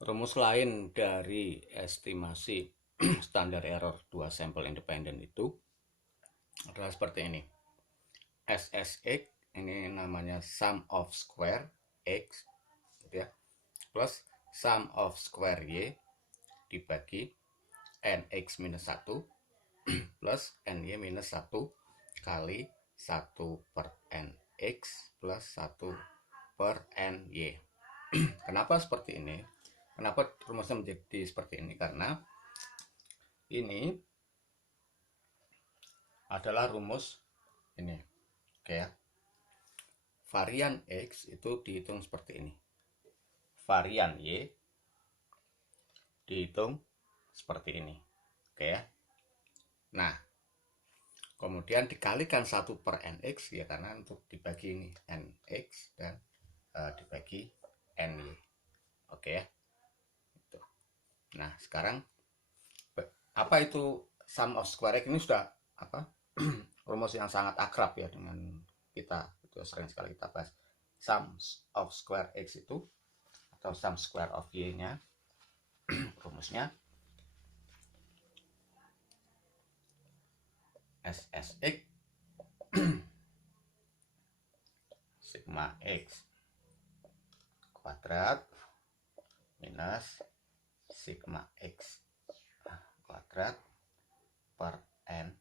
Rumus lain dari estimasi standar error dua sampel independen itu adalah seperti ini. SSX ini namanya sum of square X gitu ya, plus sum of square Y dibagi NX minus 1 plus NY minus 1 kali 1 per NX plus 1 per NY. Kenapa seperti ini? Kenapa rumusnya menjadi seperti ini? Karena ini adalah rumus ini. Oke ya. Varian X itu dihitung seperti ini. Varian Y dihitung seperti ini. Oke ya. Nah, kemudian dikalikan 1 per NX ya, karena untuk dibagi ini NX dan dibagi NY. Oke ya. Nah, sekarang apa itu sum of square X? Ini sudah apa? Rumus yang sangat akrab ya dengan kita. Itu sering sekali kita bahas. Sum of square X itu atau sum square of Y-nya rumusnya SSX sigma X kuadrat minus sigma X kuadrat per N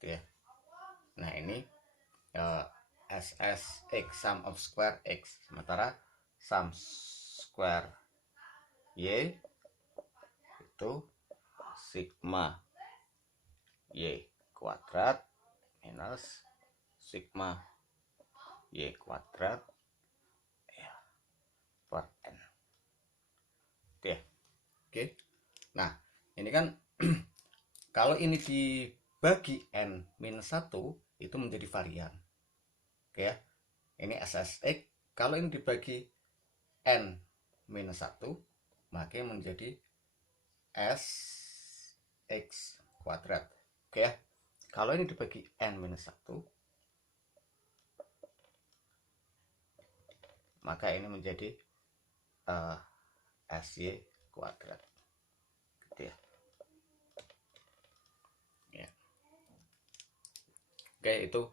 gitu ya. Nah, ini SSX sum of square X, sementara sum square Y itu sigma Y kuadrat minus sigma Y kuadrat ya, per N. Oke. Oke. Nah, ini kan kalau ini dibagi N minus 1 itu menjadi varian. Oke ya. Ini SSX. Kalau ini dibagi N minus 1, maka menjadi SX kuadrat. Oke ya. Kalau ini dibagi N minus 1, maka ini menjadi SY kuadrat. Gitu ya. Ya. Oke, itu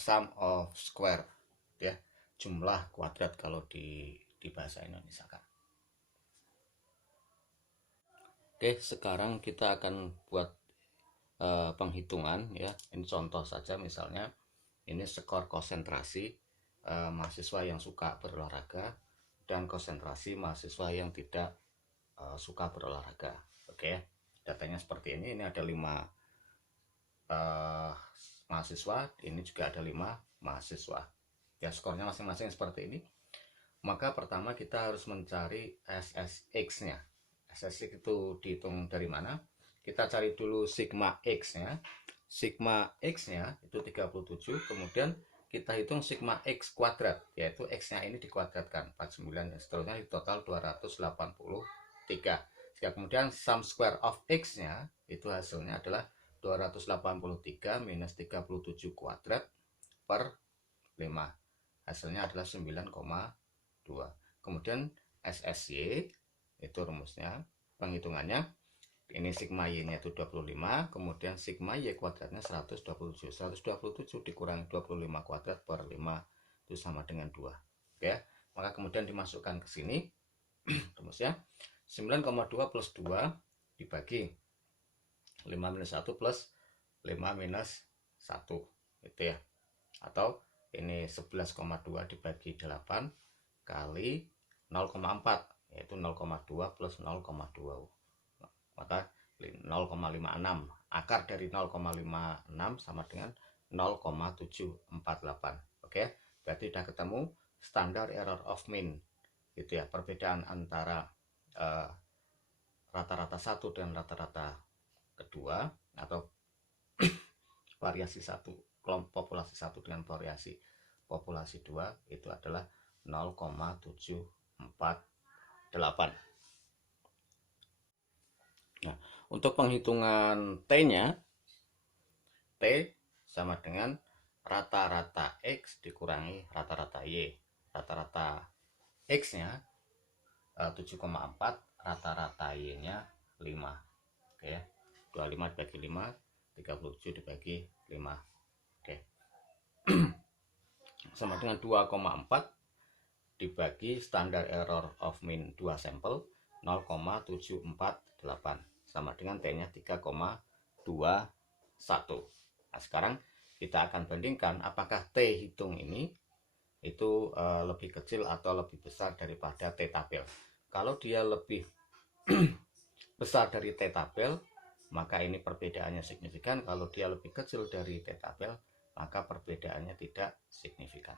sum of square ya, jumlah kuadrat kalau di bahasa Indonesia kan. Oke, sekarang kita akan buat penghitungan ya. Ini contoh saja, misalnya ini skor konsentrasi mahasiswa yang suka berolahraga dan konsentrasi mahasiswa yang tidak suka berolahraga. Oke, datanya seperti ini. Ini ada 5 mahasiswa, ini juga ada 5 mahasiswa ya, skornya masing-masing seperti ini. Maka pertama kita harus mencari SSX nya. SSX itu dihitung dari mana? Kita cari dulu sigma X nya. Sigma X nya itu 37, kemudian kita hitung sigma X kuadrat, yaitu X nya ini dikuadratkan 49 dan seterusnya, di total 283. Jika kemudian sum square of X nya itu hasilnya adalah 283 minus 37 kuadrat per 5. Hasilnya adalah 9,2. Kemudian SSY itu rumusnya, penghitungannya ini sigma Y nya itu 25, kemudian sigma Y kuadratnya 127. 127 dikurangi 25 kuadrat per 5 itu sama dengan 2. Oke, maka kemudian dimasukkan ke sini rumusnya 9,2 plus 2 dibagi 5 minus 1 plus 5 minus 1 itu ya, atau ini 11,2 dibagi 8 kali 0,4, yaitu 0,2 plus 0,2, maka 0,56. Akar dari 0,56 sama dengan 0,748. Oke, berarti sudah ketemu standar error of mean gitu ya, perbedaan antara rata-rata 1 dan rata-rata kedua, atau variasi 1, kelompok populasi 1 dengan variasi populasi 2 itu adalah 0,748. Nah, untuk penghitungan T-nya, T sama dengan rata-rata X dikurangi rata-rata Y. Rata-rata X-nya 7,4, rata-rata Y-nya 5. Oke, 25 dibagi 5, 37 dibagi 5. Oke. Sama dengan 2,4 dibagi standar error of mean 2 sampel 0,748, sama dengan T-nya 3,21. Nah, sekarang kita akan bandingkan apakah T hitung ini itu lebih kecil atau lebih besar daripada T tabel. Kalau dia lebih besar dari T tabel, maka ini perbedaannya signifikan. Kalau dia lebih kecil dari T tabel, maka perbedaannya tidak signifikan.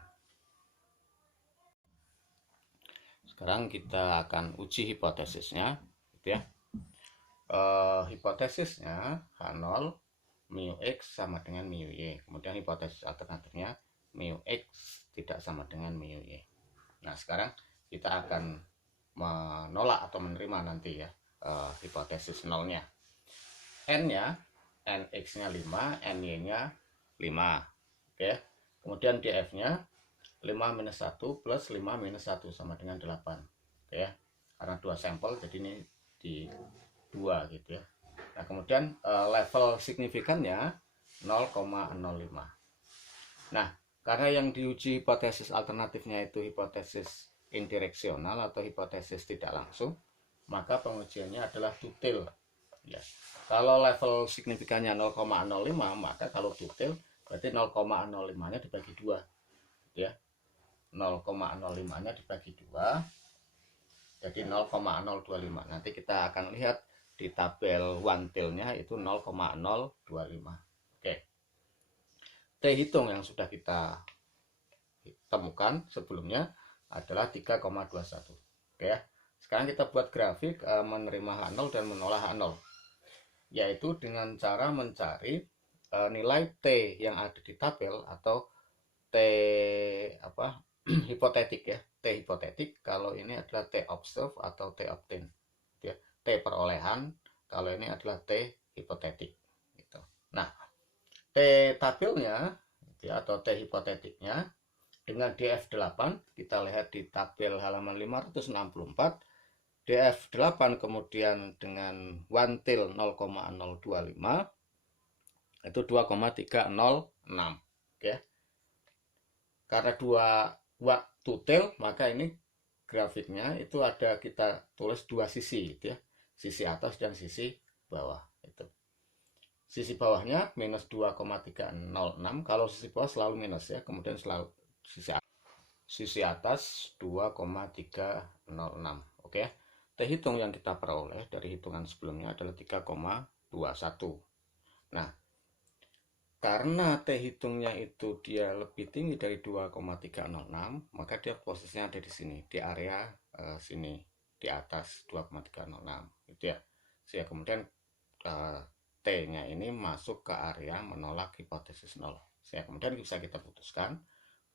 Sekarang kita akan uji hipotesisnya, gitu ya. Hipotesisnya H0 mu X sama dengan mu Y. Kemudian hipotesis alternatifnya mu X tidak sama dengan mu Y. Nah, sekarang kita akan menolak atau menerima nanti ya hipotesis nolnya. N-nya, Nx-nya 5, Ny-nya 5. Oke. Kemudian df-nya 5 minus 1 plus 5 minus 1 sama dengan 8. Oke ya. Karena 2 sampel jadi ini di 2 gitu ya. Nah, kemudian level signifikannya 0,05. Nah, karena yang diuji hipotesis alternatifnya itu hipotesis indireksional atau hipotesis tidak langsung, maka pengujiannya adalah detail. Ya. Kalau level signifikannya 0,05, maka kalau detail berarti 0,05-nya dibagi 2. Ya. 0,05-nya dibagi 2 jadi 0,025. Nanti kita akan lihat di tabel one tail-nya itu 0,025. Oke. T hitung yang sudah kita temukan sebelumnya adalah 3,21. Oke ya. Sekarang kita buat grafik menerima H0 dan menolak H0, yaitu dengan cara mencari nilai T yang ada di tabel atau T hipotetik ya. T hipotetik kalau ini adalah T observe atau T obtain ya. T perolehan kalau ini adalah T hipotetik gitu. Nah, T tabelnya ya, atau T hipotetiknya dengan DF8 kita lihat di tabel halaman 564. DF8 kemudian dengan one tail 0,025 itu 2,306 ya. Karena 2 two tail, maka ini grafiknya itu ada kita tulis 2 sisi gitu ya. Sisi atas dan sisi bawah itu. Sisi bawahnya minus 2,306, kalau sisi bawah selalu minus ya. Kemudian selalu sisi atas 2,306. Oke. T hitung yang kita peroleh dari hitungan sebelumnya adalah 3,21. Nah, karena T hitungnya itu dia lebih tinggi dari 2,306, maka dia posisinya ada di sini, di area sini, di atas 2,306 gitu ya. Sehingga kemudian T-nya ini masuk ke area menolak hipotesis 0. Sehingga kemudian bisa kita putuskan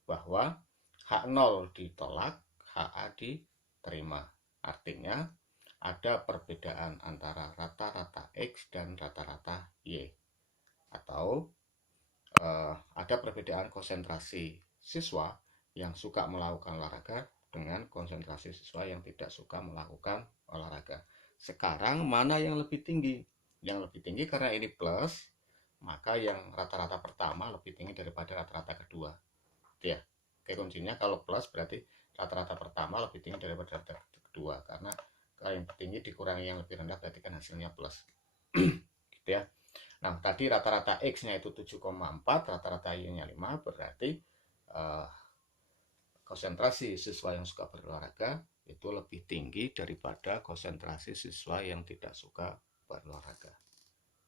bahwa H0 ditolak, HA diterima. Artinya ada perbedaan antara rata-rata X dan rata-rata Y, atau ada perbedaan konsentrasi siswa yang suka melakukan olahraga dengan konsentrasi siswa yang tidak suka melakukan olahraga. Sekarang mana yang lebih tinggi? Yang lebih tinggi karena ini plus, maka yang rata-rata pertama lebih tinggi daripada rata-rata kedua. Ya, oke, kuncinya kalau plus berarti rata-rata pertama lebih tinggi daripada rata-rata kedua, karena kalau yang tinggi dikurangi yang lebih rendah berarti kan hasilnya plus. Gitu ya. Nah, tadi rata-rata X-nya itu 7,4, rata-rata Y-nya 5, berarti konsentrasi siswa yang suka berolahraga itu lebih tinggi daripada konsentrasi siswa yang tidak suka berolahraga.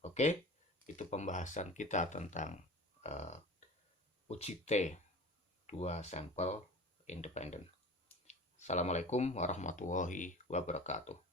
Oke, itu pembahasan kita tentang uji T 2 sampel independen. Assalamualaikum warahmatullahi wabarakatuh.